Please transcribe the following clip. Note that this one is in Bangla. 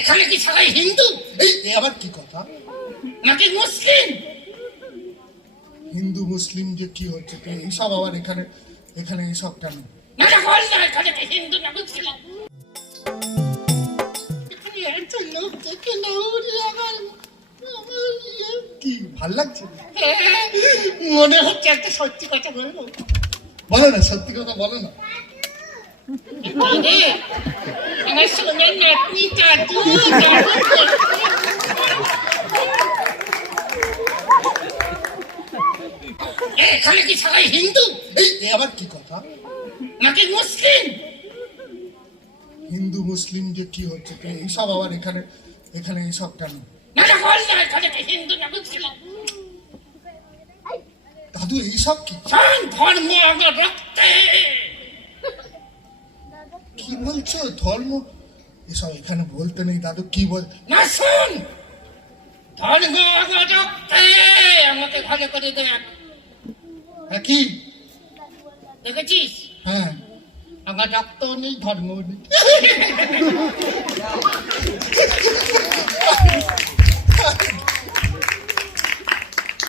এখানে কি সবাই হিন্দু এই আবার কি কথা? নাকি মুসলিম? হিন্দু মুসলিম যে কি হচ্ছে তো এইসব আবার এখানে এখানে এইসব কেন? না না বল না এখানে কি হিন্দু না মুসলিম? এখানে এত লোক দেখে না ওরে আমার কি ভাল লাগছে? হ্যাঁ, মনে হচ্ছে একটা সত্যি কথা বলবো। বলো না, সত্যি কথা বলো না। আরে, আমার সোনার নাতনি দাদু এখানে কি সবাই হিন্দু এই আবার কি কথা? নাকি মুসলিম? হিন্দু মুসলিম যে কি হচ্ছে তো এইসব আবার এখানে এখানে এইসব কেন? না না বল না এখানে কি হিন্দু না মুসলিম? দাদু এইসব কি শোন, ধর্ম আমার রক্তে। কি বলছো? ধর্ম এসব এখানে বলতে নেই দাদু। কি বল? না শোন, ধর্ম আমার রক্তে। আমাকে ভালো করে দেখ, হ্যাঁ কি? দেখেছিস হ্যাঁ আমার রক্ত নেই, ধর্ম নেই।